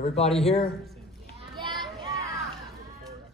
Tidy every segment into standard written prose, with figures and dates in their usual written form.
Everybody here?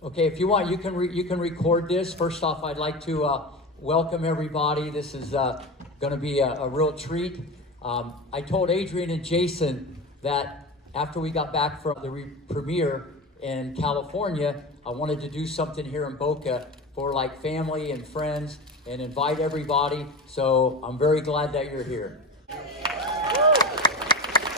Okay, if you want, you can record this. First off, I'd like to welcome everybody. This is going to be a real treat. I told Adrian and Jason that after we got back from the premiere in California, I wanted to do something here in Boca for like family and friends and invite everybody. So I'm very glad that you're here.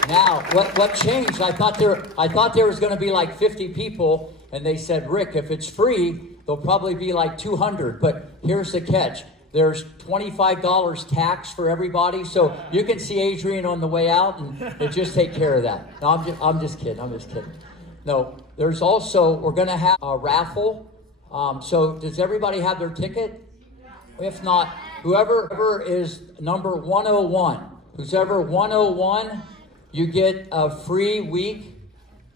Now, what changed? I thought there was going to be like 50 people, and they said, Rick, if it's free, there'll probably be like 200. But here's the catch. There's $25 tax for everybody, so you can see Adrian on the way out and just take care of that. No, I'm just kidding. No, there's also, we're going to have a raffle. So does everybody have their ticket? If not, whoever is number 101, who's ever 101, you get a free week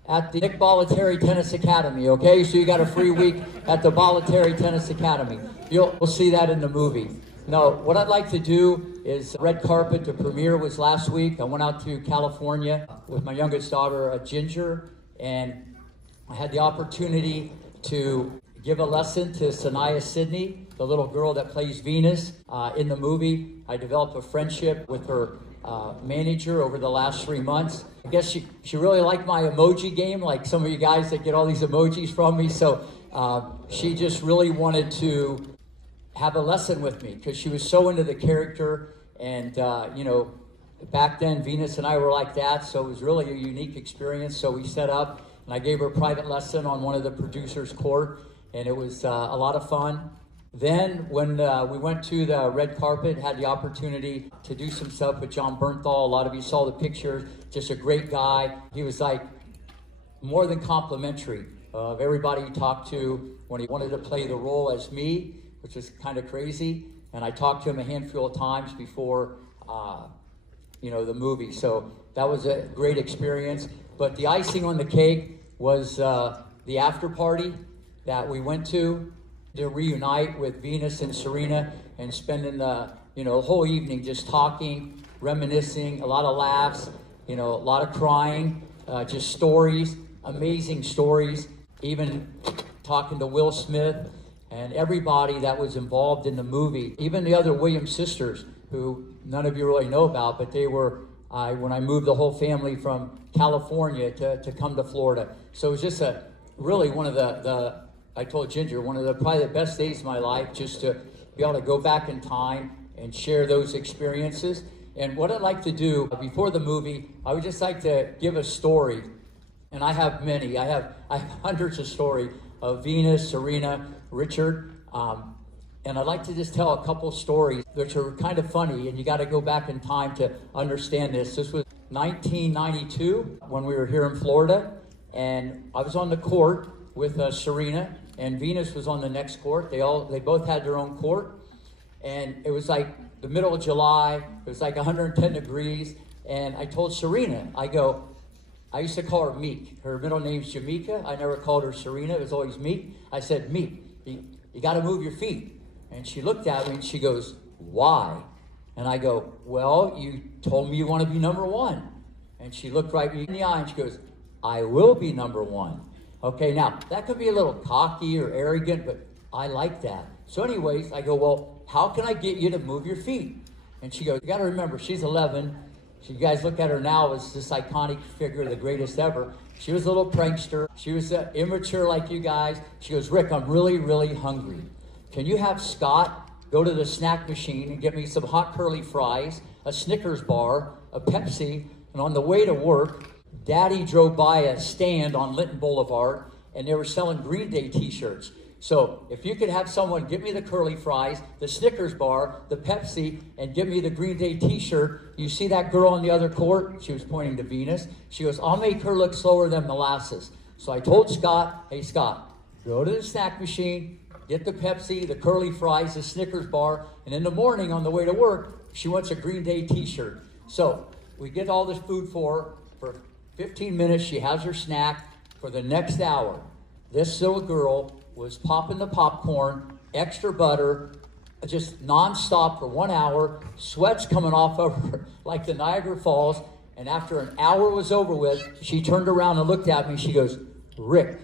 at the Nick Bollettieri Tennis Academy, okay? So you got a free week at the Bollettieri Tennis Academy. We'll see that in the movie. No, what I'd like to do is red carpet. The premiere was last week. I went out to California with my youngest daughter, Ginger, and I had the opportunity to give a lesson to Sanaya Sidney, the little girl that plays Venus in the movie. I developed a friendship with her manager over the last 3 months. I guess she really liked my emoji game, like some of you guys that get all these emojis from me. So she just really wanted to have a lesson with me because she was so into the character. And, back then Venus and I were like that. So it was really a unique experience. So we set up and I gave her a private lesson on one of the producers' court. And it was a lot of fun. Then when we went to the red carpet, had the opportunity to do some stuff with John Bernthal. A lot of you saw the pictures. Just a great guy. He was like more than complimentary of everybody he talked to when he wanted to play the role as me, which was kind of crazy. And I talked to him a handful of times before, the movie. So that was a great experience. But the icing on the cake was the after party that we went to reunite with Venus and Serena and spending the whole evening just talking, reminiscing, a lot of laughs, a lot of crying, just stories, amazing stories, even talking to Will Smith and everybody that was involved in the movie, even the other Williams sisters who none of you really know about, but they were when I moved the whole family from California to come to Florida. So it was just really one of I told Ginger, one of probably the best days of my life, just to be able to go back in time and share those experiences. And what I'd like to do before the movie, I would just like to give a story. And I have many. I have hundreds of stories of Venus, Serena, Richard. And I'd like to just tell a couple stories which are kind of funny. And you got to go back in time to understand this. This was 1992 when we were here in Florida. And I was on the court with Serena. And Venus was on the next court. They both had their own court. And it was like the middle of July. It was like 110 degrees. And I told Serena, I used to call her Meek. Her middle name's Jamaica. I never called her Serena. It was always Meek. I said, Meek, you got to move your feet. And she looked at me and she goes, why? And I go, well, you told me you want to be number one. And she looked right me in the eye and she goes, I will be number one. Okay, now, that could be a little cocky or arrogant, but I like that. So anyways, I go, well, how can I get you to move your feet? And she goes, you got to remember, she's 11. So you guys look at her now as this iconic figure, the greatest ever. She was a little prankster. She was immature like you guys. She goes, Rick, I'm really, really hungry. Can you have Scott go to the snack machine and get me some hot curly fries, a Snickers bar, a Pepsi, and on the way to work, Daddy drove by a stand on Linton Boulevard, and they were selling Green Day t-shirts. So if you could have someone get me the curly fries, the Snickers bar, the Pepsi, and give me the Green Day t-shirt, you see that girl on the other court? She was pointing to Venus. She goes, I'll make her look slower than molasses. So I told Scott, hey, Scott, go to the snack machine, get the Pepsi, the curly fries, the Snickers bar, and in the morning on the way to work, she wants a Green Day t-shirt. So we get all this food for 15 minutes, she has her snack. For the next hour, this little girl was popping the popcorn, extra butter, just nonstop for 1 hour, sweat's coming off of her like the Niagara Falls, And after an hour was over with, she turned around and looked at me. She goes, Rick,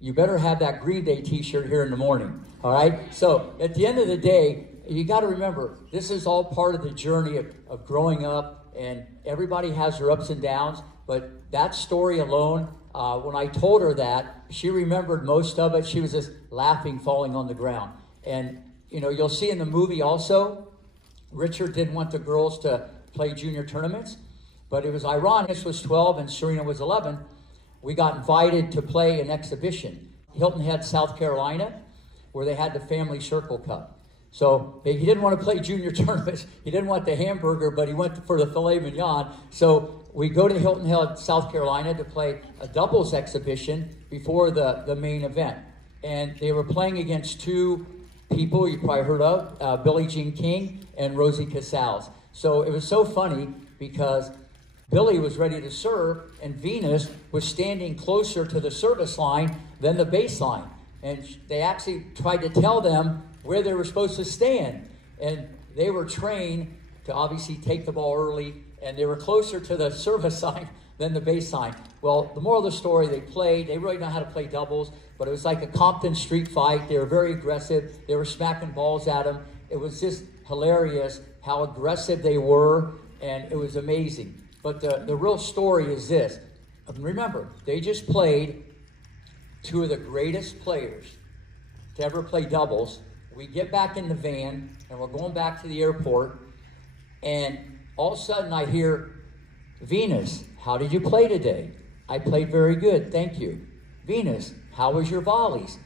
you better have that Green Day t-shirt here in the morning. All right? So at the end of the day, you got to remember, this is all part of the journey of growing up, and everybody has their ups and downs. But that story alone, when I told her that, she remembered most of it. She was just laughing, falling on the ground. And, you know, you'll see in the movie also, Richard didn't want the girls to play junior tournaments, but it was ironic. This was 12 and Serena was 11. We got invited to play an exhibition, Hilton Head, South Carolina, where they had the Family Circle Cup. So he didn't want to play junior tournaments. He didn't want the hamburger, but he went for the filet mignon. So we go to Hilton Head, South Carolina to play a doubles exhibition before the main event. And they were playing against two people you probably heard of, Billie Jean King and Rosie Casals. So it was so funny because Billie was ready to serve, and Venus was standing closer to the service line than the baseline. And they actually tried to tell them where they were supposed to stand. And they were trained to obviously take the ball early, and they were closer to the service line than the baseline. Well, the moral of the story, they played. They really know how to play doubles, but it was like a Compton street fight. They were very aggressive. They were smacking balls at them. It was just hilarious how aggressive they were, and it was amazing. But the real story is this. Remember, they just played two of the greatest players to ever play doubles. We get back in the van, and we're going back to the airport, and all of a sudden I hear, Venus, how did you play today? I played very good, thank you. Venus, how was your volleys?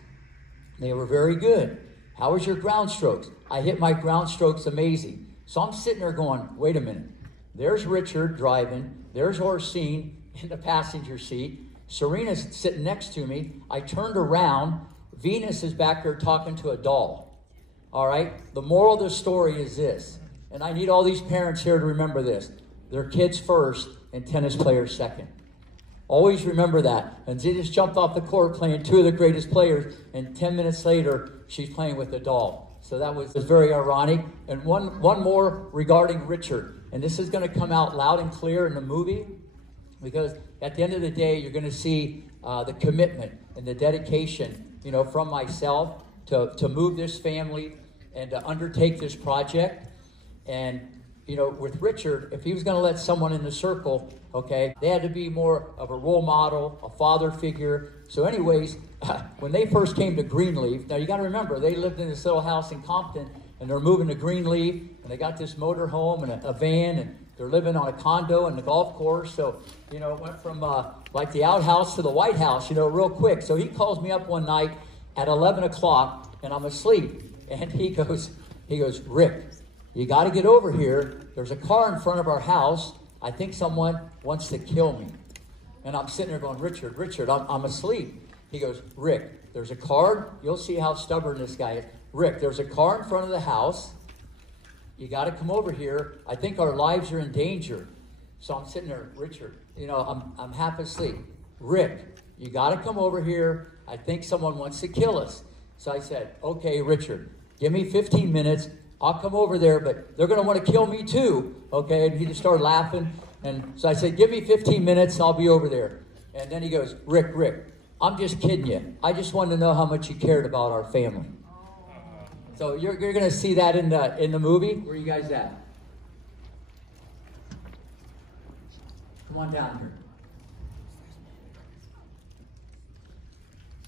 They were very good. How was your ground strokes? I hit my ground strokes amazing. So I'm sitting there going, wait a minute. There's Richard driving. There's Orsine in the passenger seat. Serena's sitting next to me. I turned around. Venus is back there talking to a doll. All right? The moral of the story is this, and I need all these parents here to remember this. Their kids first and tennis players second. Always remember that. And she just jumped off the court playing two of the greatest players, and 10 minutes later, she's playing with a doll. So that was very ironic. And one more regarding Richard. And this is going to come out loud and clear in the movie, because at the end of the day, you're going to see the commitment and the dedication, you know, from myself to move this family and to undertake this project. And, you know, with Richard, if he was going to let someone in the circle, okay, they had to be more of a role model, a father figure. So anyways, when they first came to Greenleaf, now you got to remember, they lived in this little house in Compton, and they're moving to Greenleaf, and they got this motor home and a van, and they're living on a condo and the golf course. So, you know, it went from like the outhouse to the White House, you know, real quick. So he calls me up one night at 11 o'clock, and I'm asleep. And he goes, Rick, you got to get over here. There's a car in front of our house. I think someone wants to kill me. And I'm sitting there going, Richard, I'm asleep. He goes, Rick, there's a car. You'll see how stubborn this guy is. Rick, there's a car in front of the house. You got to come over here. I think our lives are in danger. So I'm sitting there, Richard, you know, I'm half asleep. Rick, you got to come over here. I think someone wants to kill us. So I said, okay, Richard, give me 15 minutes. I'll come over there, but they're going to want to kill me too. Okay, and he just started laughing. And so I said, give me 15 minutes. I'll be over there. And then he goes, Rick, I'm just kidding you. I just wanted to know how much you cared about our family. So you're going to see that in the movie. Where are you guys at? Come on down here.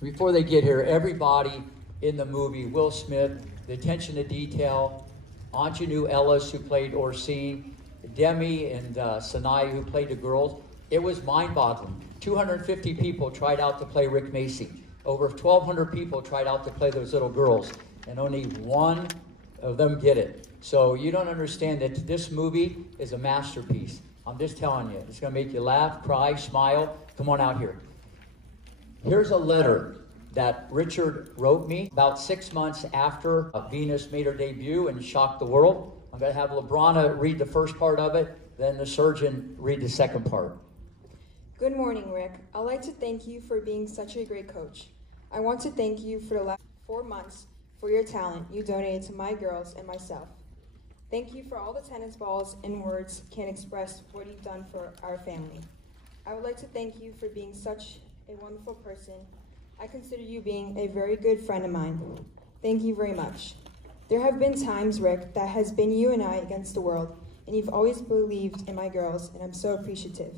Before they get here, everybody in the movie, Will Smith, the attention to detail, Anjanou Ellis, who played Orsine, Demi and Sanai, who played the girls, it was mind-boggling. 250 people tried out to play Rick Macci. Over 1,200 people tried out to play those little girls, and only one of them get it. So you don't understand that this movie is a masterpiece. I'm just telling you. It's going to make you laugh, cry, smile. Come on out here. Here's a letter that Richard wrote me about 6 months after Venus made her debut and shocked the world. I'm going to have LeBronna read the first part of it, then the surgeon read the second part. Good morning, Rick. I'd like to thank you for being such a great coach. I want to thank you for the last 4 months for your talent you donated to my girls and myself. Thank you for all the tennis balls and words can't express what you've done for our family. I would like to thank you for being such a wonderful person. I consider you being a very good friend of mine. Thank you very much. There have been times, Rick, that has been you and I against the world, and you've always believed in my girls, and I'm so appreciative.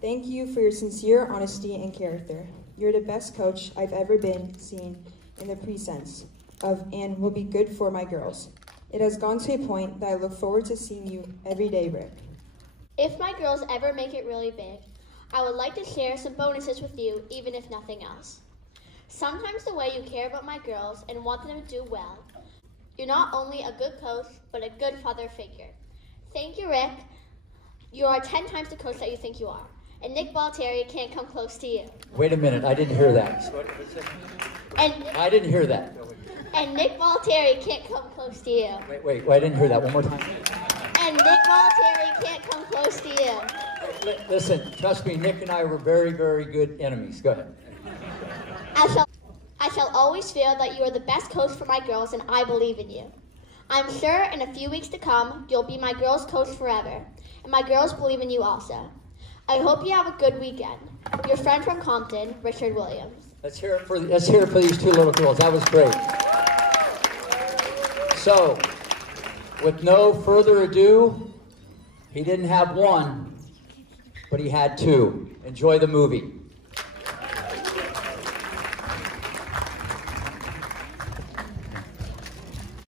Thank you for your sincere honesty and character. You're the best coach I've ever been seen in the presence of and will be good for my girls. It has gone to a point that I look forward to seeing you every day, Rick. If my girls ever make it really big, I would like to share some bonuses with you, even if nothing else. Sometimes the way you care about my girls and want them to do well, you're not only a good coach, but a good father figure. Thank you, Rick. You are 10 times the coach that you think you are. And Nick Balteri can't come close to you. Wait a minute, I didn't hear that. I didn't hear that. And Nick Balteri can't come close to you. Wait, I didn't hear that. One more time. And Nick Balteri can't come close to you. Listen, trust me, Nick and I were very, very good enemies. Go ahead. I shall always feel that you are the best coach for my girls, and I believe in you. I'm sure in a few weeks to come, you'll be my girls' coach forever, and my girls believe in you also. I hope you have a good weekend. Your friend from Compton, Richard Williams. Let's hear it for these two little girls. That was great. So, with no further ado, he didn't have one, but he had two. Enjoy the movie.